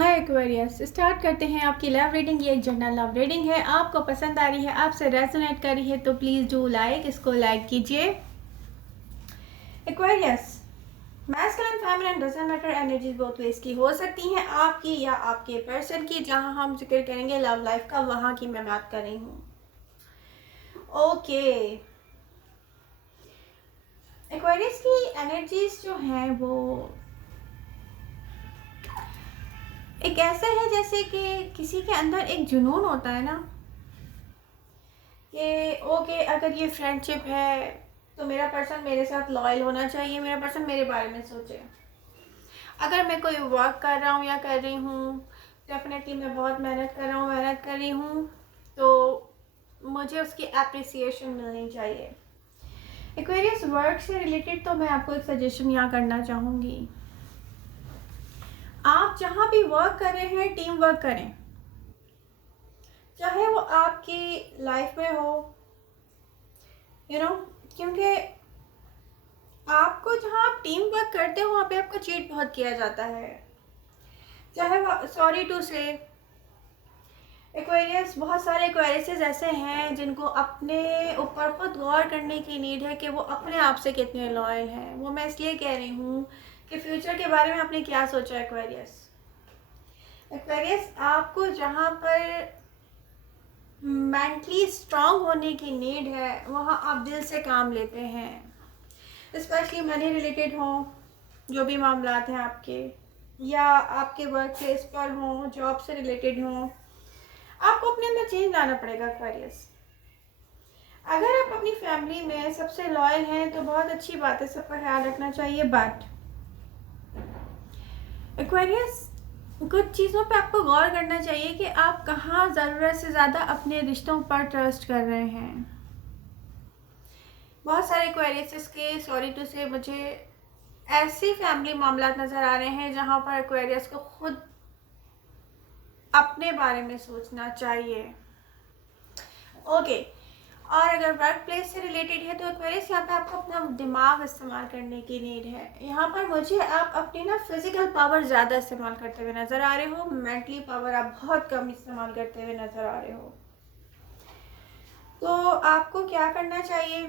हाय Aquarius, start करते हैं आपकी लव रीडिंग। ये एक जनरल लव रीडिंग है। आपको पसंद आ रही है, आपसे रेजोनेट कर रही है तो प्लीज़ डू लाइक, इसको लाइक कीजिए। Aquarius, masculine feminine doesn't matter, energies both ways की हो सकती हैं, आपकी या आपके पर्सन की। जहां हम जिक्र करेंगे लव लाइफ का, वहां की मैं बात कर रही हूँ। ओके, एक्वेरियस की एनर्जीज जो हैं वो एक ऐसा है जैसे कि किसी के अंदर एक जुनून होता है ना, कि ओके अगर ये फ्रेंडशिप है तो मेरा पर्सन मेरे साथ लॉयल होना चाहिए, मेरा पर्सन मेरे बारे में सोचे। अगर मैं कोई वर्क कर रहा हूँ या कर रही हूँ, डेफिनेटली मैं बहुत मेहनत कर रहा हूँ, मेहनत कर रही हूँ, तो मुझे उसकी अप्रिसिएशन मिलनी चाहिए। एक्वेरियस, वर्क से रिलेटेड तो मैं आपको एक सजेशन यहाँ करना चाहूँगी। आप जहाँ भी वर्क कर रहे हैं, टीम वर्क करें, चाहे वो आपकी लाइफ में हो, क्योंकि आपको जहाँ आप टीम वर्क करते हो वहाँ पे आपको चीट बहुत किया जाता है। चाहे वो, सॉरी टू से, एक्वेरियस, बहुत सारे एक्वेरियस ऐसे हैं जिनको अपने ऊपर खुद गौर करने की नीड है कि वो अपने आप से कितने लॉयल हैं। वो मैं इसलिए कह रही हूँ कि फ्यूचर के बारे में आपने क्या सोचा। एक्वेरियस, एक्वेरियस, आपको जहाँ पर मेंटली स्ट्रांग होने की नीड है वहाँ आप दिल से काम लेते हैं, स्पेशली मनी रिलेटेड हो, जो भी मामलात हैं आपके, या आपके वर्क प्लेस पर हों, जॉब से रिलेटेड हों, आपको अपने अंदर चेंज लाना पड़ेगा। एक्वेरियस, अगर आप अपनी फैमिली में सबसे लॉयल हैं तो बहुत अच्छी बात है, सबका ख्याल रखना चाहिए। बट एक्वेरियस, कुछ चीज़ों पे आपको गौर करना चाहिए कि आप कहाँ ज़रूरत से ज़्यादा अपने रिश्तों पर ट्रस्ट कर रहे हैं। बहुत सारे एक्वेरियस के, सॉरी टू से, मुझे ऐसी फैमिली मामलात नज़र आ रहे हैं जहाँ पर एक्वेरियस को खुद अपने बारे में सोचना चाहिए। ओके, और अगर वर्क प्लेस से रिलेटेड है तो एक्वेरियस, यहाँ पे आपको अपना दिमाग इस्तेमाल करने की नीड है। यहाँ पर मुझे आप अपनी ना फिजिकल पावर ज़्यादा इस्तेमाल करते हुए नज़र आ रहे हो, मेंटली पावर आप बहुत कम इस्तेमाल करते हुए नज़र आ रहे हो। तो आपको क्या करना चाहिए?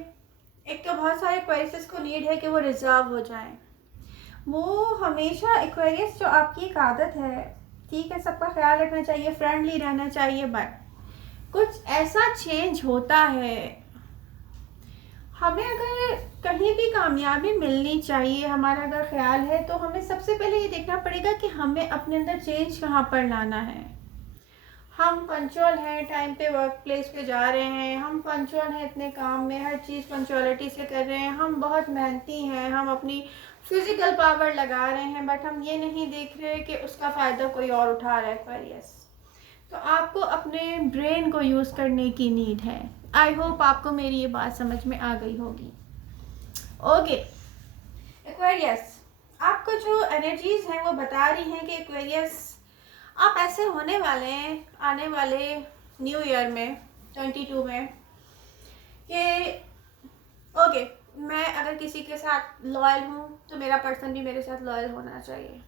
एक तो बहुत सारे एक्वेरियस को नीड है कि वो रिजर्व हो जाएं। वो हमेशा, एक्वेरियस, जो आपकी एक आदत है, ठीक है, सबका ख्याल रखना चाहिए, फ्रेंडली रहना चाहिए, बट कुछ ऐसा चेंज होता है, हमें अगर कहीं भी कामयाबी मिलनी चाहिए, हमारा अगर ख्याल है, तो हमें सबसे पहले ये देखना पड़ेगा कि हमें अपने अंदर चेंज कहाँ पर लाना है। हम पंचुअल हैं, टाइम पे वर्क प्लेस पे जा रहे हैं, हम पंचुअल हैं इतने काम में, हर चीज़ पंचुअलिटी से कर रहे हैं, हम बहुत मेहनती हैं, हम अपनी फिजिकल पावर लगा रहे हैं, बट हम ये नहीं देख रहे कि उसका फ़ायदा कोई और उठा रहा है। एक्वेरियस, तो आपको अपने ब्रेन को यूज़ करने की नीड है। आई होप आपको मेरी ये बात समझ में आ गई होगी। ओके एक्वेरियस, आपको जो एनर्जीज हैं वो बता रही हैं कि एक्वेरियस, आप ऐसे होने वाले हैं आने वाले न्यू ईयर में, 22 में, कि ओके, मैं अगर किसी के साथ लॉयल हूँ तो मेरा पर्सन भी मेरे साथ लॉयल होना चाहिए।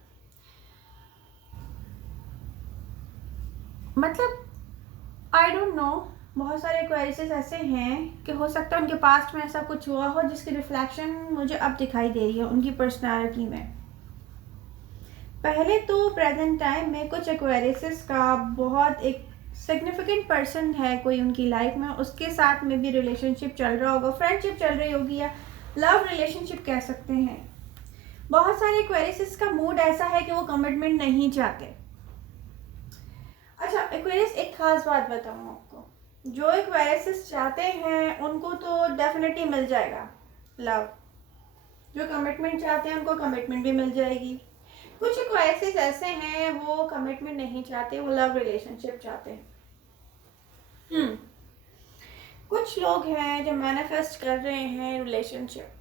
मतलब आई डोंट नो, बहुत सारे क्वेरीज ऐसे हैं कि हो सकता है उनके पास्ट में ऐसा कुछ हुआ हो जिसकी रिफ्लेक्शन मुझे अब दिखाई दे रही है उनकी पर्सनालिटी में। पहले तो प्रेजेंट टाइम में कुछ एक्वेरियस का बहुत एक सिग्निफिकेंट पर्सन है कोई उनकी लाइफ में, उसके साथ में भी रिलेशनशिप चल रहा होगा, फ्रेंडशिप चल रही होगी, या लव रिलेशनशिप कह सकते हैं। बहुत सारे एक्वेरियस का मूड ऐसा है कि वो कमिटमेंट नहीं चाहते। अच्छा एक्वेरियस, एक खास बात बताऊँ आपको, जो एक्वेरियस चाहते हैं उनको तो डेफिनेटली मिल जाएगा लव, जो कमिटमेंट चाहते हैं उनको कमिटमेंट भी मिल जाएगी। कुछ एक्वेरियस ऐसे हैं वो कमिटमेंट नहीं चाहते, वो लव रिलेशनशिप चाहते हैं। कुछ लोग हैं जो मैनिफेस्ट कर रहे हैं रिलेशनशिप,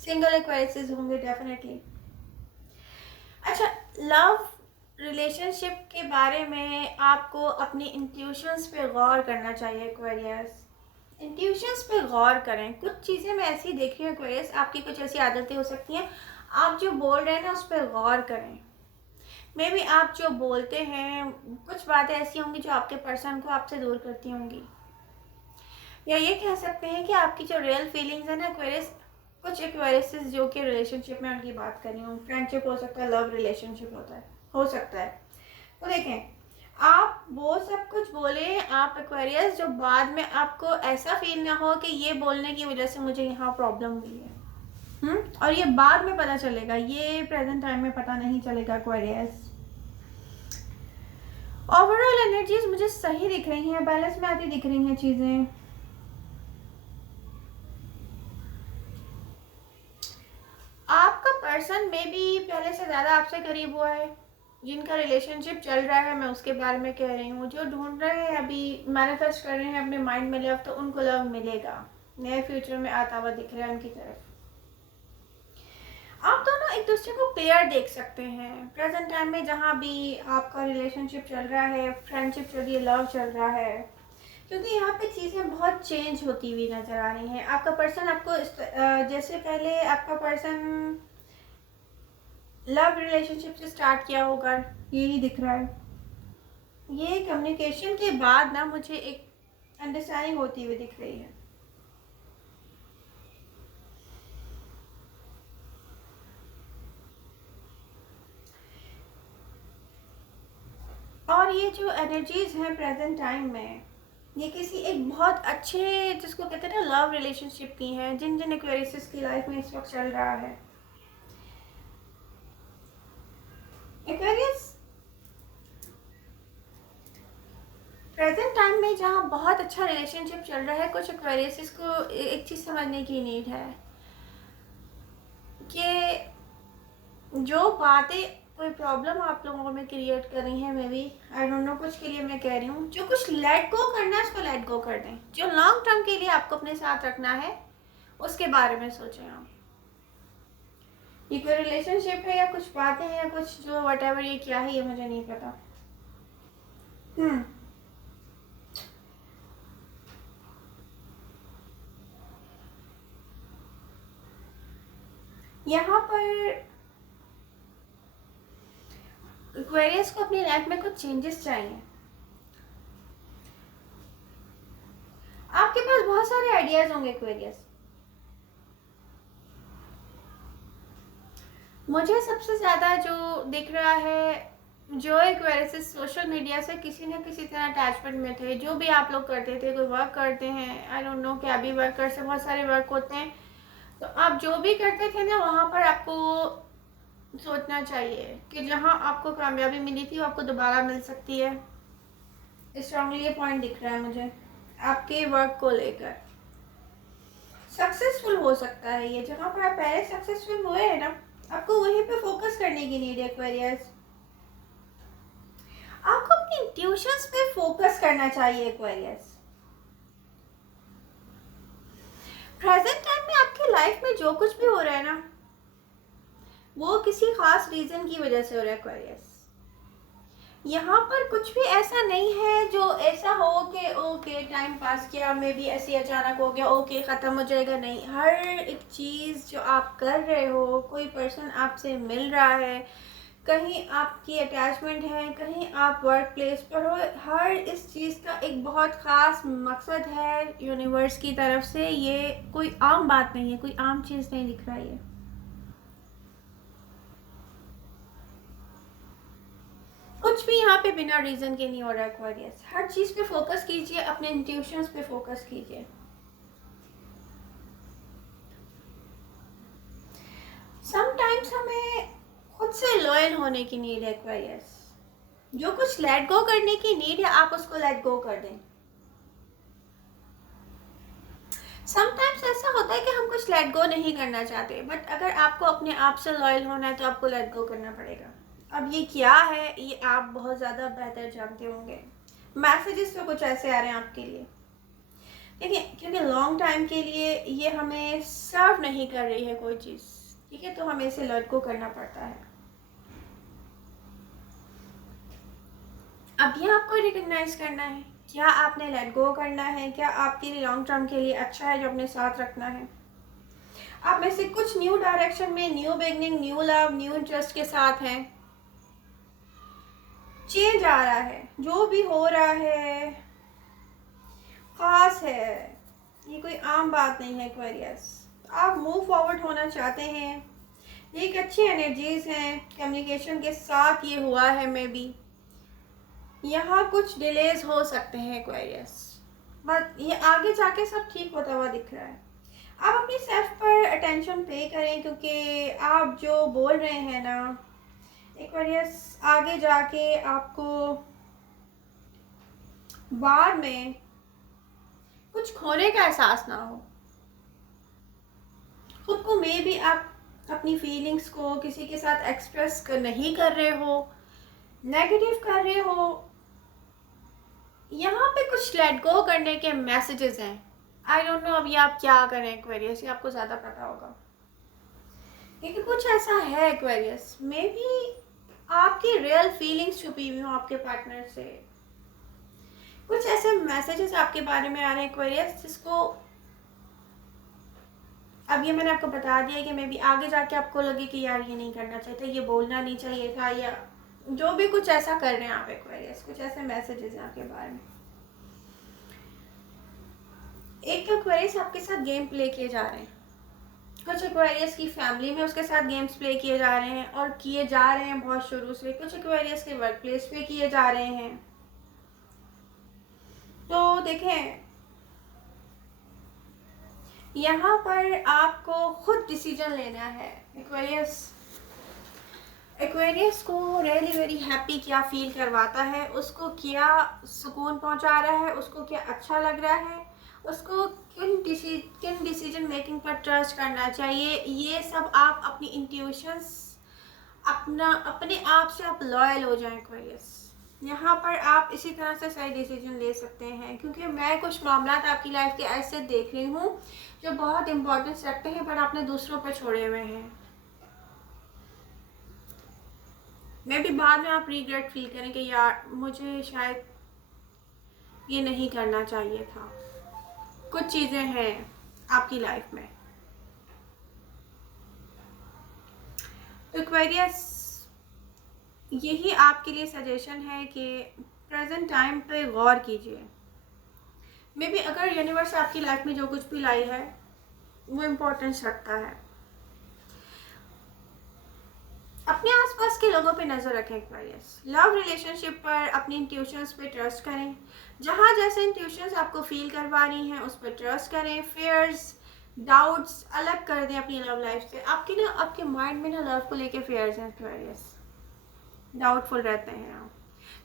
सिंगल एक्वेरियस होंगे डेफिनेटली। अच्छा, लव रिलेशनशिप के बारे में आपको अपनी इंट्यूशंस पे गौर करना चाहिए एक्वेरियस। इंट्यूशंस पे गौर करें। कुछ चीज़ें मैं ऐसी देख रही हूँ एक्वेरियस, आपकी कुछ ऐसी आदतें हो सकती हैं, आप जो बोल रहे हैं ना उस पर गौर करें। मे बी आप जो बोलते हैं कुछ बातें ऐसी होंगी जो आपके पर्सन को आपसे दूर करती होंगी, या ये कह सकते हैं कि आपकी जो रियल फीलिंग्स है ना एक्वेरियस, कुछ एक्वेरियस जो कि रिलेशनशिप में उनकी बात कर रही हूँ, फ्रेंडशिप हो सकता है, लव रिलेशनशिप होता है, हो सकता है। तो देखें, आप वो सब कुछ बोले आप एक्वेरियस जो बाद में आपको ऐसा फील ना हो कि ये बोलने की वजह से मुझे यहाँ प्रॉब्लम हुई है। और ये बाद में पता चलेगा, ये प्रेजेंट टाइम में पता नहीं चलेगा एक्वेरियस। ओवरऑल एनर्जीज मुझे सही दिख रही हैं, बैलेंस में आती दिख रही हैं चीज़ें। आपका पर्सन में भी पहले से ज़्यादा आपसे करीब हुआ है, जिनका रिलेशनशिप चल रहा है, मैं उसके बारे में कह रही हूँ। जो ढूंढ रहे हैं, अभी मैनिफेस्ट कर रहे हैं अपने माइंड में लव, तो उनको लव मिलेगा, नए फ्यूचर में आता हुआ दिख रहा है उनकी तरफ। आप दोनों एक दूसरे को क्लियर देख सकते हैं प्रेजेंट टाइम में, जहाँ भी आपका रिलेशनशिप चल रहा है, फ्रेंडशिप चल रही है, लव चल रहा है, क्योंकि यहाँ पे चीज़ें बहुत चेंज होती हुई नज़र आ रही हैं। आपका पर्सन आपको जैसे पहले आपका पर्सन लव रिलेशनशिप से स्टार्ट किया होगा, यही दिख रहा है। ये कम्युनिकेशन के बाद ना मुझे एक अंडरस्टैंडिंग होती हुई दिख रही है। और ये जो एनर्जीज हैं प्रेजेंट टाइम में, ये किसी एक बहुत अच्छे, जिसको कहते हैं ना लव रिलेशनशिप की हैं, जिन जिन एक्वेरियस की लाइफ में इस वक्त चल रहा है। एक्वेरियस प्रेजेंट टाइम में जहाँ बहुत अच्छा रिलेशनशिप चल रहा है, कुछ एक्वेरियस को एक चीज़ समझने की नीड है कि जो बातें कोई प्रॉब्लम आप लोगों में क्रिएट कर रही हैं, maybe I don't know, कुछ के लिए मैं कह रही हूँ, जो कुछ लेट गो करना है उसको लेट गो कर दें। जो लॉन्ग टर्म के लिए आपको अपने साथ रखना है उसके बारे में सोचें आप। ये कोई रिलेशनशिप है या कुछ बातें हैं या कुछ जो वट एवर, ये क्या है ये मुझे नहीं पता। यहाँ पर एक्वेरियस को अपनी लाइफ में कुछ चेंजेस चाहिए। आपके पास बहुत सारे आइडियाज होंगे एक्वेरियस। मुझे सबसे ज़्यादा जो दिख रहा है, जो एक्वेरियस सोशल मीडिया से किसी न किसी तरह अटैचमेंट में थे, जो भी आप लोग करते थे, कोई वर्क करते हैं, आई डोंट नो, क्या भी वर्क कर से बहुत सारे वर्क होते हैं, तो आप जो भी करते थे ना, वहाँ पर आपको सोचना चाहिए कि जहाँ आपको कामयाबी मिली थी वो आपको दोबारा मिल सकती है। स्ट्रांगली ये पॉइंट दिख रहा है मुझे आपके वर्क को लेकर। सक्सेसफुल हो सकता है ये, जहाँ पर आप पहले सक्सेसफुल हुए हैं ना, आपको वहीं पे फोकस करने की नीड है एक्वेरियस। आपको अपनी इंट्यूशंस पे फोकस करना चाहिए एक्वेरियस। प्रेजेंट टाइम में आपकी लाइफ में जो कुछ भी हो रहा है ना, वो किसी खास रीजन की वजह से हो रहा है एक्वेरियस। यहाँ पर कुछ भी ऐसा नहीं है जो ऐसा हो कि ओके टाइम पास किया, मे बी ऐसे अचानक हो गया, ओके ख़त्म हो जाएगा, नहीं। हर एक चीज़ जो आप कर रहे हो, कोई पर्सन आपसे मिल रहा है, कहीं आपकी अटैचमेंट है, कहीं आप वर्क प्लेस पर हो, हर इस चीज़ का एक बहुत ख़ास मकसद है यूनिवर्स की तरफ से। ये कोई आम बात नहीं है, कोई आम चीज़ नहीं दिख रहा है। कुछ भी यहाँ पे बिना रीज़न के नहीं हो रहा है एक्वेरियस। हर चीज़ पे फोकस कीजिए, अपने इंट्यूशंस पे फोकस कीजिए। समटाइम्स हमें खुद से लॉयल होने की नीड है एक्वेरियस। जो कुछ लेट गो करने की नीड है, आप उसको लेट गो कर दें। समटाइम्स ऐसा होता है कि हम कुछ लेट गो नहीं करना चाहते, बट अगर आपको अपने आप से लॉयल होना है तो आपको लेट गो करना पड़ेगा। अब ये क्या है ये आप बहुत ज़्यादा बेहतर जानते होंगे। मैसेजेस तो कुछ ऐसे आ रहे हैं आपके लिए, देखिए, क्योंकि लॉन्ग टाइम के लिए ये हमें सर्व नहीं कर रही है कोई चीज़, ठीक है, तो हमें इसे लेट गो करना पड़ता है। अब ये आपको रिकग्नाइज करना है, क्या आपने लेट गो करना है, क्या आपके लिए लॉन्ग टर्म के लिए अच्छा है जो अपने साथ रखना है। आप में से कुछ न्यू डायरेक्शन में, new beginning, new love, new interest के साथ हैं, चेंज आ रहा है, जो भी हो रहा है खास है, ये कोई आम बात नहीं है एक्वेरियस। आप मूव फॉरवर्ड होना चाहते हैं, ये एक अच्छी एनर्जीज हैं, कम्युनिकेशन के साथ ये हुआ है। मे बी यहाँ कुछ डिलेज हो सकते हैं एक्वेरियस, बट ये आगे जाके सब ठीक होता हुआ दिख रहा है। आप अपनी सेल्फ पर अटेंशन पे करें, क्योंकि आप जो बोल रहे हैं ना एक्वेरियस, आगे जाके आपको बाद में कुछ खोने का एहसास ना हो। खुद को मे भी आप अपनी फीलिंग्स को किसी के साथ एक्सप्रेस नहीं कर रहे हो, नेगेटिव कर रहे हो। यहाँ पे कुछ लेट गो करने के मैसेजेस हैं। आई डोंट नो अभी आप क्या करें एक्वेरियस, ये आपको ज़्यादा पता होगा, लेकिन कुछ ऐसा है एक्वेरियस, मे बी आपकी रियल फीलिंग्स छुपी हुई हो आपके पार्टनर से। कुछ ऐसे मैसेजेस आपके बारे में आ रहे हैं एक्वेरियस, जिसको अब ये मैंने आपको बता दिया कि मे बी आगे जाके आपको लगे कि यार ये नहीं करना चाहिए था, ये बोलना नहीं चाहिए था, या जो भी कुछ ऐसा कर रहे हैं आप एक्वेरियस, कुछ ऐसे मैसेजेस हैं आपके बारे में। एक एक्वेरियस आपके साथ गेम प्ले किए जा रहे हैं, कुछ एक्वेरियस की फैमिली में उसके साथ गेम्स प्ले किए जा रहे हैं और किए जा रहे हैं बहुत शुरू से। कुछ एक्वेरियस के वर्क प्लेस पे किए जा रहे हैं। तो देखें, यहाँ पर आपको खुद डिसीजन लेना है एक्वेरियस। एक्वेरियस को रियली वेरी हैप्पी क्या फील करवाता है, उसको क्या सुकून पहुँचा रहा है, उसको क्या अच्छा लग रहा है, उसको किन डिसीजन मेकिंग पर ट्रस्ट करना चाहिए, ये सब आप अपनी इंट्यूशंस, अपने आप से आप लॉयल हो जाएं एक्वेरियस। यहाँ पर आप इसी तरह से सही डिसीजन ले सकते हैं, क्योंकि मैं कुछ मामला आपकी लाइफ के ऐसे देख रही हूँ जो बहुत इम्पोर्टेंस रखते हैं, पर आपने दूसरों पर छोड़े हुए हैं। मे भी बाद में आप रिग्रेट फील करें कि यार मुझे शायद ये नहीं करना चाहिए था। कुछ चीज़ें हैं आपकी लाइफ में। तो एक्वेरियस, यही आपके लिए सजेशन है कि प्रेजेंट टाइम पे गौर कीजिए। मे बी अगर यूनिवर्स आपकी लाइफ में जो कुछ भी लाई है वो इम्पोर्टेंस रखता है। अपने आसपास के लोगों पे नज़र रखें एक्वेरियस। लव रिलेशनशिप पर अपनी इंट्यूशंस पे ट्रस्ट करें। जहाँ जैसे इंट्यूशंस आपको फील करवा रही हैं उस पर ट्रस्ट करें। फेयर्स, डाउट्स अलग कर दें अपनी लव लाइफ से। आपके माइंड में ना लव को लेके फेयर्स हैं एक्वेरियस, डाउटफुल रहते हैं आप।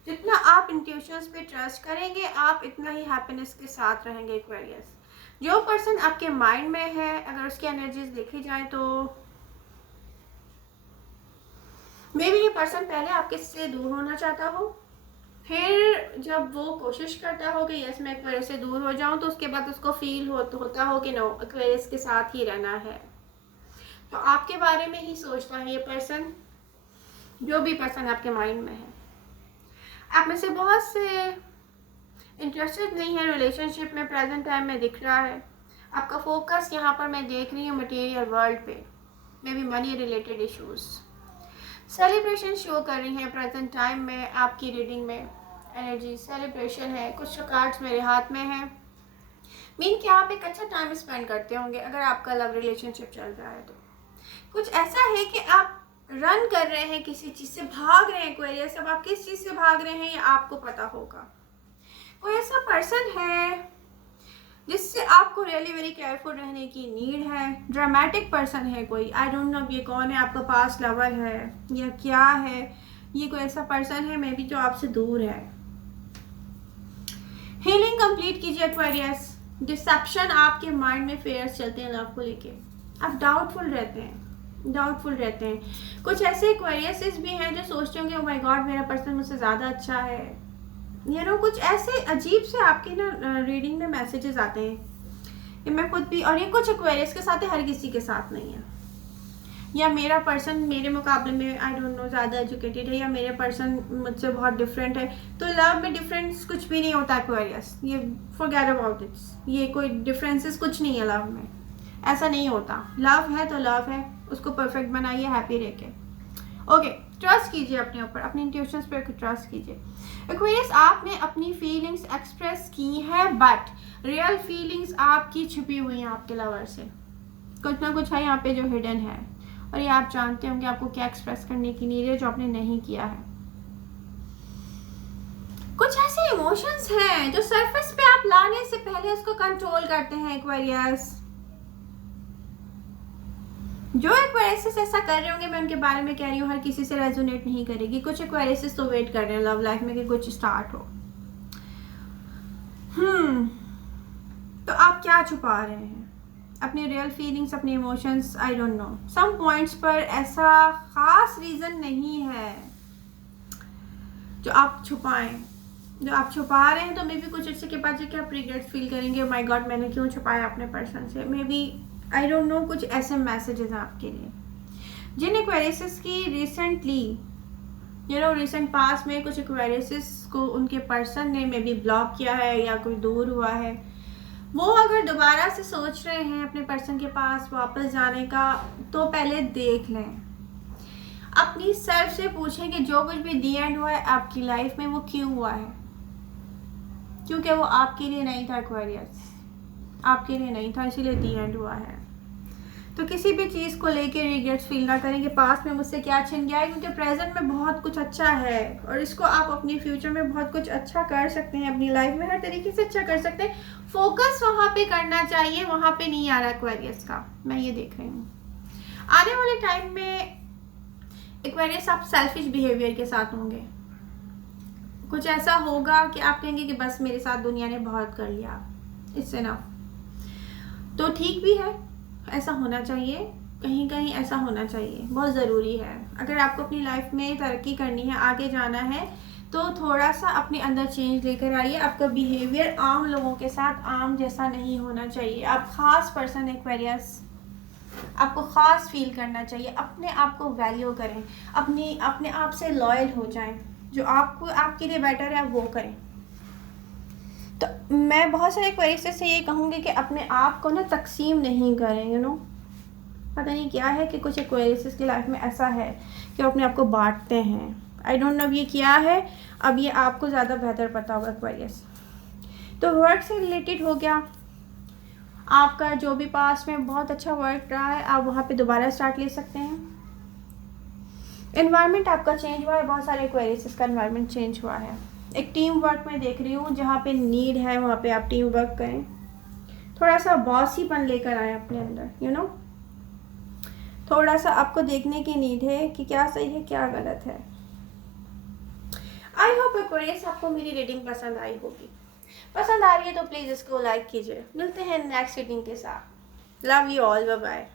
जितना आप इंट्यूशंस पे ट्रस्ट करेंगे आप इतना ही हैप्पीनेस के साथ रहेंगे एक्वेरियस। जो पर्सन आपके माइंड में है, अगर उसकी एनर्जीज देखी जाए तो मे बी ये पर्सन पहले आपके से दूर होना चाहता हो, फिर जब वो कोशिश करता हो कि यस मैं एक्वेरियस से दूर हो जाऊं, तो उसके बाद उसको फील होता हो कि नो एक्वेरियस के साथ ही रहना है। तो आपके बारे में ही सोचता है ये पर्सन, जो भी पर्सन आपके माइंड में है। आप में से बहुत से इंटरेस्टेड नहीं है रिलेशनशिप में, प्रेजेंट टाइम में दिख रहा है। आपका फोकस यहाँ पर मैं देख रही हूँ मटेरियल वर्ल्ड पे, may be money related issues. Celebration show कर रही हैं प्रेजेंट टाइम में आपकी रीडिंग में। एनर्जी सेलिब्रेशन है, कुछ कार्ड्स मेरे हाथ में हैं, मीन कि आप एक अच्छा टाइम स्पेंड करते होंगे अगर आपका लव रिलेशनशिप चल रहा है तो। कुछ ऐसा है कि आप रन कर रहे हैं, किसी चीज़ से भाग रहे हैं एक्वेरियस। अब आप किस चीज़ से भाग रहे हैं ये आपको पता होगा। कोई ऐसा पर्सन है जिससे आपको रियली वेरी केयरफुल रहने की नीड है। ड्रामेटिक पर्सन है कोई, आई डोंट नो ये कौन है, आपका पास्ट लवर है या क्या है। ये कोई ऐसा पर्सन है मे बी जो आपसे दूर है। हीलिंग कंप्लीट कीजिए एक्वेरियस। डिसेप्शन आपके माइंड में फेयर्स चलते हैं लव को लेके, आप डाउटफुल रहते हैं। कुछ ऐसे एक्वेरियसेस भी हैं जो सोचते होंगे ओह माय गॉड मेरा पर्सन मुझसे ज़्यादा अच्छा है। कुछ ऐसे अजीब से आपके ना रीडिंग में मैसेजेस आते हैं कि मैं खुद भी, और ये कुछ एक्वेरियस के साथ है, हर किसी के साथ नहीं है। या मेरा पर्सन मेरे मुकाबले में आई डोंट नो ज़्यादा एजुकेटेड है, या मेरे पर्सन मुझसे बहुत डिफरेंट है। तो लव में डिफरेंस कुछ भी नहीं होता एक्वेरियस, ये फॉरगेट अबाउट इट। ये कोई डिफरेंसेस कुछ नहीं है लव में, ऐसा नहीं होता। लव है तो लव है, उसको परफेक्ट बनाइए, हैप्पी रह के। ओके, ट्रस्ट कीजिए अपने ऊपर, अपने इंट्यूशंस पर ट्रस्ट कीजिए। एक्वेरियस, आपने अपनी फीलिंग्स एक्सप्रेस की है, बट रियल फीलिंग्स आपकी छुपी हुई हैं आपके लवर से। कुछ ना कुछ है यहाँ पे जो हिडन है, और ये आप जानते होंगे आपको क्या एक्सप्रेस करने की नीड है जो आपने नहीं किया है। कुछ ऐसे इमोशंस हैं जो सरफेस पे आप लाने से पहले उसको कंट्रोल करते हैं एक्वेरियस। जो एक्वेरियस ऐसा कर रहे होंगे, मैं उनके बारे में कह रही हूँ, हर किसी से रेजोनेट नहीं करेगी। कुछ एक्वेरियस तो वेट कर रहे हैं लव लाइफ में कि कुछ स्टार्ट हो। तो आप क्या छुपा रहे हैं? अपने रियल फीलिंग्स, अपने emotions, I don't know. Some points पर ऐसा खास रीजन नहीं है जो आप छुपाएं। जो आप छुपा रहे हैं तो मे बी कुछ अच्छे के बाद जाके आप रिग्रेट फील करेंगे, माय गॉड मैंने क्यों छुपाया अपने पर्सन से। Maybe I don't know, कुछ ऐसे मैसेजेस हैं आपके लिए। जिन एक्वेरियस की रिसेंटली रिसेंट पास में कुछ एक्वेरियस को उनके पर्सन ने मे बी ब्लॉक किया है या कोई दूर हुआ है, वो अगर दोबारा से सोच रहे हैं अपने पर्सन के पास वापस जाने का, तो पहले देख लें। अपनी सेल्फ से पूछें कि जो कुछ भी दी एंड हुआ है आपकी लाइफ में वो क्यों हुआ है। क्योंकि वो आपके लिए नहीं था एक्वेरियस, आपके लिए नहीं था, इसीलिए दी एंड हुआ है। तो किसी भी चीज़ को लेके रिग्रेट्स फील ना करें कि पास्ट में मुझसे क्या छिन गया है, क्योंकि प्रेजेंट में बहुत कुछ अच्छा है और इसको आप अपनी फ्यूचर में बहुत कुछ अच्छा कर सकते हैं, अपनी लाइफ में हर तरीके से अच्छा कर सकते हैं। फोकस वहाँ पे करना चाहिए, वहाँ पे नहीं आ रहा एक्वेरियस का, मैं ये देख रही हूँ। आने वाले टाइम में एक्वेरियस आप सेल्फिश बिहेवियर के साथ होंगे। कुछ ऐसा होगा कि आप कहेंगे कि बस मेरे साथ दुनिया ने बहुत कर लिया, इससे ना। तो ठीक भी है, ऐसा होना चाहिए, कहीं कहीं ऐसा होना चाहिए, बहुत ज़रूरी है। अगर आपको अपनी लाइफ में तरक्की करनी है, आगे जाना है, तो थोड़ा सा अपने अंदर चेंज लेकर आइए। आपका बिहेवियर आम लोगों के साथ आम जैसा नहीं होना चाहिए। आप ख़ास पर्सन एक्वेरियस, आपको ख़ास फील करना चाहिए। अपने आप को वैल्यू करें, अपने आप से लॉयल हो जाएं। जो आपको आपके लिए बेटर है वो करें। तो मैं बहुत सारे एक्वेरियस से ये कहूँगी कि अपने आप को ना तकसीम नहीं करें। पता नहीं क्या है कि कुछ एक्वेरियस की लाइफ में ऐसा है कि वो अपने आप को बांटते हैं। आई डोंट नो अब ये क्या है, अब ये आपको ज़्यादा बेहतर पता होगा एक्वेरियस। तो वर्क से रिलेटेड हो गया, आपका जो भी पास्ट में बहुत अच्छा वर्क रहा है आप वहाँ पे दोबारा स्टार्ट ले सकते हैं। एनवायरनमेंट आपका चेंज हुआ है, बहुत सारे एक्वेरियस का एनवायरनमेंट चेंज हुआ है। एक टीम वर्क में देख रही हूँ, जहाँ पे नीड है वहाँ पे आप टीम वर्क करें। थोड़ा सा बॉसीपन लेकर आए अपने अंदर, थोड़ा सा आपको देखने की नीड है कि क्या सही है क्या गलत है। आई होप एक्वेरियस आपको मेरी रीडिंग पसंद आई होगी। पसंद आ रही है तो प्लीज़ इसको लाइक कीजिए। मिलते हैं नेक्स्ट रीडिंग के साथ। Love you all, bye bye.